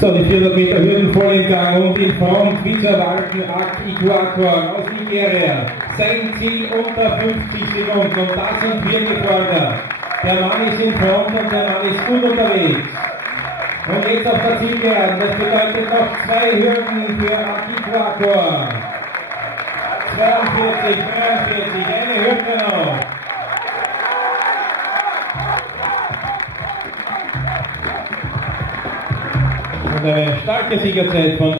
So, die 400 Meter Hürden voll im Gang und in Front Vicerwarten Ak Ikuakor aus Nigeria. Sein Ziel unter 50 Sekunden und da sind wir gefordert. Der Mann ist in Front und der Mann ist gut unterwegs. Und jetzt auf der Zielgeraden, das bedeutet noch 2 Hürden für Ak Ikuakor. 42, 43, eine Hürde noch. Und eine starke Siegerzeit von